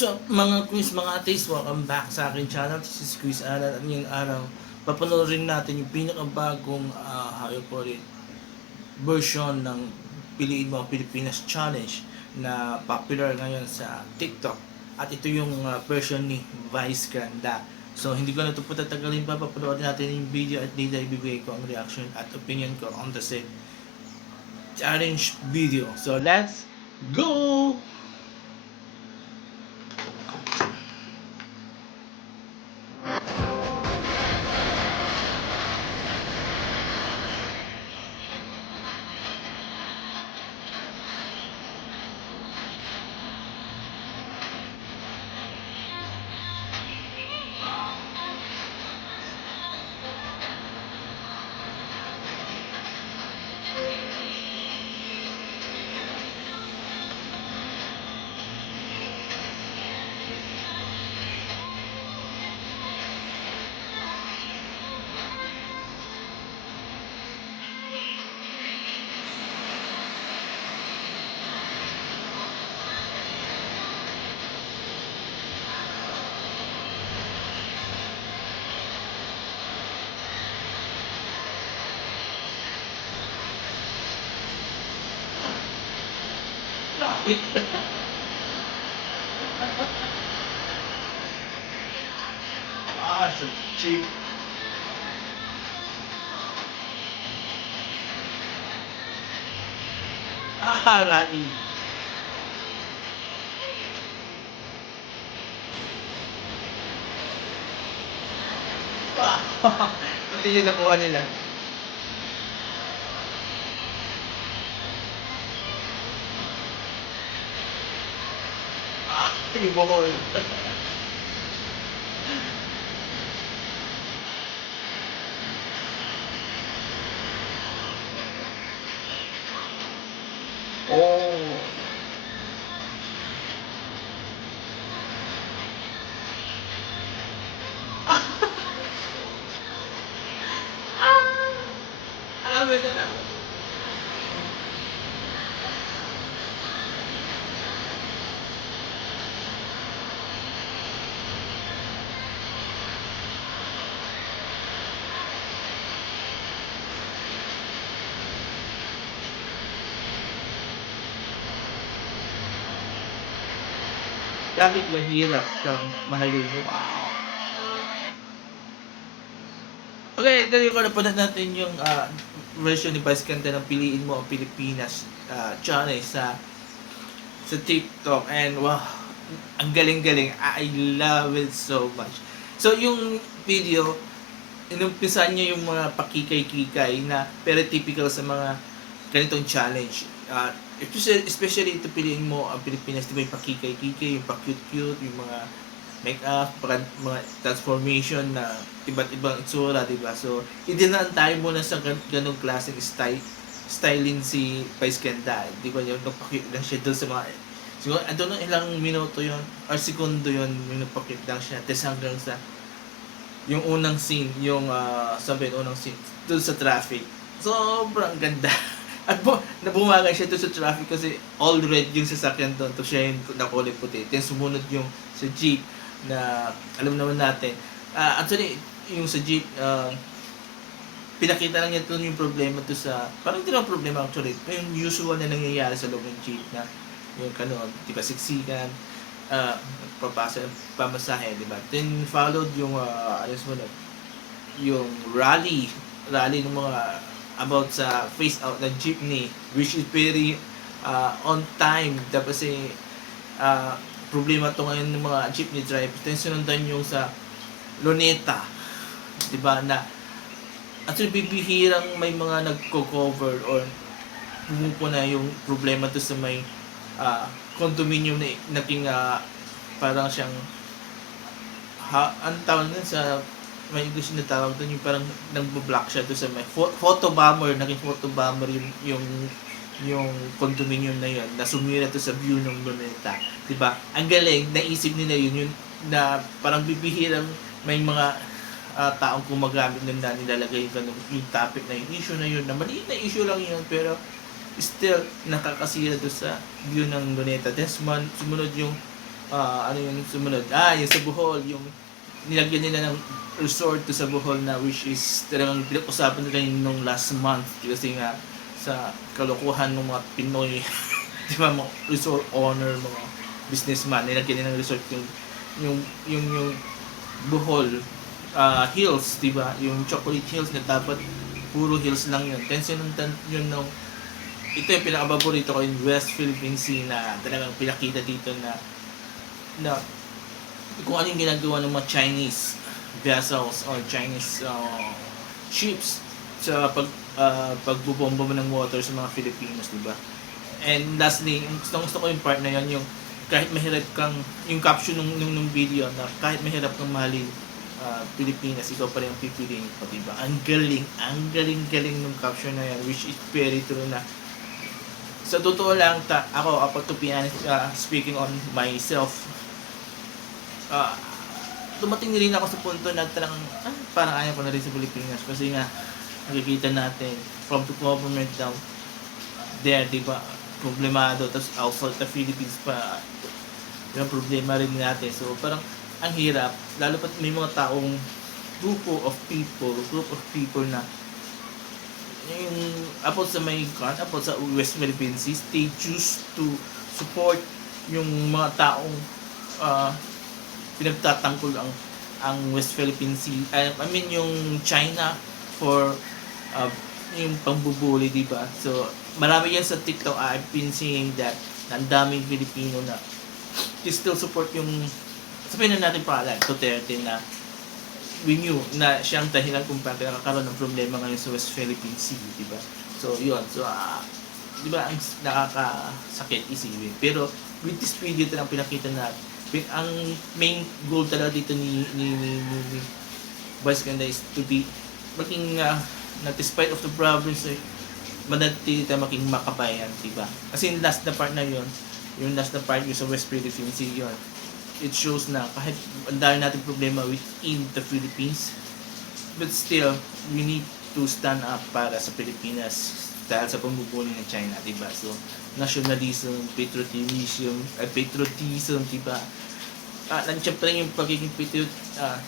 So, mga quiz, mga ateis, welcome back sa akin channel. This is Quiz Alan at ngayong araw, papanoorin natin yung pinakabagong, uh, how you call it, version ng Piliin Mo Pilipinas Challenge na popular ngayon sa TikTok. At ito yung uh, version ni Vice Ganda. So, hindi ko na ito po tatagalin pa. Papanoorin natin yung video at dito ibibigay ko ang reaction at opinion ko on the said challenge video. So, let's go! Ah, so cheap. Ah, Rani. Hindi yun nakuha nila. Ah, yung bukol. Oh. Alam mo ito na. Bakit mahirap siyang mahalin? Wow. Okay, dali ko na po natin yung ah, version ni Vice Ganda ng Piliin Mo ang Pilipinas uh, channel sa sa TikTok and wow, ang galing-galing. I love it so much. So yung video, inumpisan niya yung mga pakikay-kikay na pero typical sa mga ganitong challenge. Uh, especially, especially ito piliin mo ang Pilipinas, di ba yung pakikay-kikay, yung pa-cute-cute, yung mga make-up, mga, transformation na iba't ibang itsura, di ba? So, idinaan tayo muna sa gan- ganong klaseng style styling si Vice Ganda. Di ba yung nagpakit lang siya doon sa mga siguro ando nang ilang minuto yon or segundo yon yung nagpakit lang siya tapos hanggang sa yung unang scene yung uh, sabi unang scene doon sa traffic sobrang ganda at bu nabumagay siya doon sa traffic kasi all red yung sasakyan doon. To siya yung nakulay puti. Then sumunod yung sa jeep na alam naman natin. Ah, actually yung sa jeep ah, pinakita lang niya doon yung problema to sa parang hindi naman problema actually. Yung usual na nangyayari sa loob ng jeep na yung kanon di ba siksikan uh, papasa pamasahe di ba? Then followed yung uh, ano mo yung rally rally ng mga about sa face out ng jeepney which is very uh, on time. Tapos eh uh, problema to ngayon ng mga jeepney drivers. Then sinundan yung sa Luneta. Di ba na actually bibihirang may mga nagko-cover or pumupuna yung problema to sa may ah, condominium na naging ah, parang siyang ha, ang tawag sa may English na tawag doon yung parang nagbo-block siya to sa may pho- photo bomber naging photo bomber yung yung yung condominium na yun na sumira to sa view ng Luneta di ba? Ang galing naisip nila yun yun na parang bibihirang may mga ah, taong gumagamit nun na nilalagay yung, ganun- yung topic na yung issue na yun na maliit na issue lang yun pero still nakakasira doon sa view ng Luneta. Then suman- sumunod yung ah, ano yung sumunod? Ah, yung sa Bohol, yung nilagyan nila ng resort to sa Bohol na which is talagang pinag-usapan nila yun nung last month kasi nga sa kalokohan ng mga Pinoy, di ba, mga resort owner, mga businessman, nilagyan nila ng resort yung yung yung yung Bohol ah, Hills, di ba? Yung Chocolate Hills na dapat puro hills lang yun. Tension yun, yun nung ito yung pinaka-paborito ko yung West Philippine Sea na talagang pinakita dito na na kung ano yung ginagawa ng mga Chinese vessels or Chinese uh, ships sa pag uh, pagbubomba ng water sa mga Filipinos, di ba? And lastly, yung gusto, gusto ko yung part na yun, yung kahit mahirap kang, yung caption nung, nung, nung video na kahit mahirap kang mahalin uh, Pilipinas, ikaw pa rin ang pipiliin ko, di ba? Ang galing, ang galing-galing nung caption na yan, which is very true na sa totoo lang, ta, ako, kapag to be honest, uh, speaking on myself, ah, dumating rin ako sa punto na talagang, ah, parang ayaw ko na rin sa Pilipinas kasi nga, nakikita natin, from the government down there, di ba, problemado, tapos outside the Philippines pa, yung problema rin natin. So, parang, ang hirap, lalo pat may mga taong grupo of people, group of people na yung about sa may kan, about sa West Philippine Sea, they choose to support yung mga taong ah, pinagtatanggol ang ang West Philippine Sea, I, mean yung China for uh, yung pangbubuli, di ba? So, marami yan sa TikTok. I've been seeing that ang daming Filipino na still support yung sabihin na natin pangalan, Duterte na we knew na siyang dahilan kung bakit nakakaroon ng problema ngayon sa West Philippine Sea, di ba? So, yun. So, ah, di ba, ang nakakasakit isipin. Pero, with this video ito lang pinakita na pin- ang main goal talaga dito ni ni ni, ni, Vice Ganda is to be maging uh, na despite of the problems eh, manatili tayo maging makabayan, di ba? Kasi yung last na part na yun, yung last na part yung sa West Philippine Sea yun, it shows na kahit ang dami natin problema within the Philippines, but still, we need to stand up para sa Pilipinas dahil sa pamubuli ng China, di ba? So, nationalism, patriotism, uh, patriotism, di ba? Ah, nandiyan pa rin yung pagiging patriot, ah,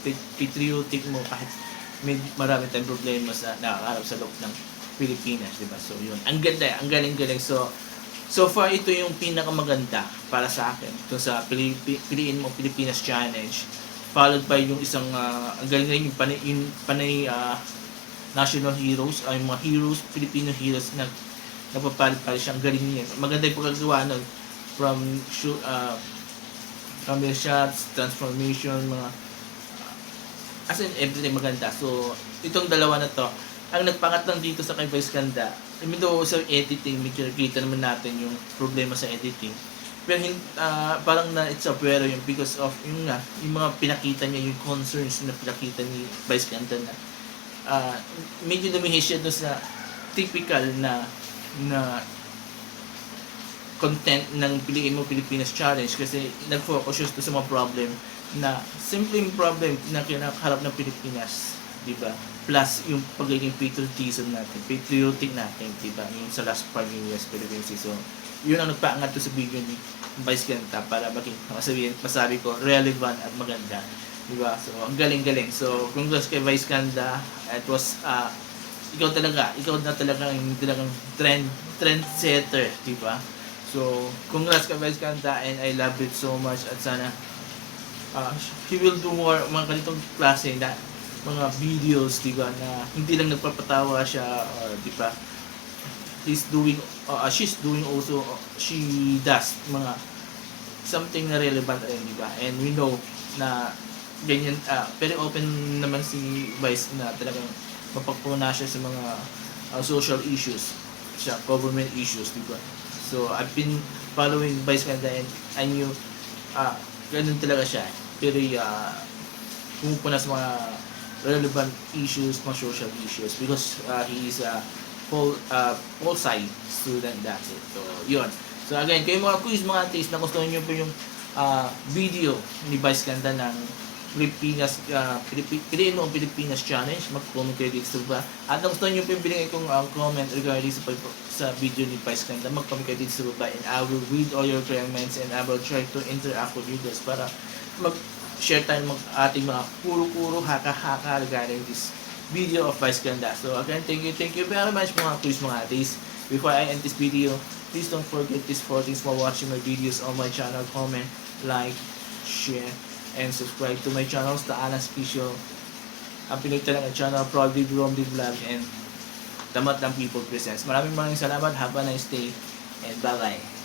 pa- patriotic mo kahit may marami tayong problema sa nakakaharap sa loob ng Pilipinas, di ba? So, yun. Ang ganda, ang galing-galing. So, so far, ito yung pinakamaganda para sa akin. Ito sa Pili, Pi- Piliin mo Pilipinas Challenge. Followed by yung isang, ah, ang galing-galing yung panay, yung panay ah, national heroes, ay mga heroes, Filipino heroes na napapalit-palit siya. Ang galing niya. Maganda yung pagkagawa nun. From uh, camera shots, transformation, mga as in everything maganda. So, itong dalawa na to, ang nagpangat lang dito sa kay Vice Ganda, even though sa editing, medyo nakita naman natin yung problema sa editing. Pero ah, parang na it's a pero yun because of yung nga, yung mga pinakita niya, yung concerns na pinakita ni Vice Ganda na ah, medyo lumihis siya doon sa typical na na content ng Piliin mo Pilipinas Challenge kasi nag-focus doon sa mga problem na simpleng problem na kinakaharap ng Pilipinas, di ba? Plus yung pagiging patriotism natin, patriotic natin, di ba? Yung sa last ng US Philippine Sea. So, yun ang nagpaangat to sa video ni Vice Ganta para maging, masabihin, masabi ko, relevant at maganda. Di ba? So, ang galing-galing. So, congrats kay Vice Ganda. It was, uh, ikaw talaga, ikaw na talaga yung talagang trend, trend setter, di ba? So, congrats kay Vice Ganda and I love it so much at sana uh, he will do more mga ganitong klase na mga videos, di ba, na hindi lang nagpapatawa siya, or di ba, he's doing, uh, she's doing also, uh, she does mga something na relevant rin, di ba, and we know na ganyan, uh, very open naman si Vice na talagang mapagpuna siya sa mga uh, social issues, siya, government issues, di ba. So, I've been following Vice Ganda and I knew, ah, ganun talaga siya. Pero, uh, pumupuna sa mga relevant issues, mga social issues because uh, he is a full uh, full sci student that's it. So, yun. So again, kayo mga quiz mga artist na gusto niyo po yung uh, video ni Vice Ganda ng Pilipinas, uh, Pilipi, piliin Pilipinas Challenge, mag-comment kayo dito baba. At ang gusto nyo po yung binigay kong uh, comment regarding sa, sa video ni Vice Ganda, mag-comment kayo dito baba and I will read all your comments and I will try to interact with you guys para mag-share tayo mag ating mga puro-puro haka-haka regarding this video of Vice Ganda. So again, thank you, thank you very much mga quiz mga atis. Before I end this video, please don't forget these four things while watching my videos on my channel. Comment, like, share, and subscribe to my channels, The Anas Official, ang pinagtalang ang channel, Proudly Bromly Vlog, and Tamat ng People Presents. Maraming maraming salamat. Have a nice day, and bye-bye.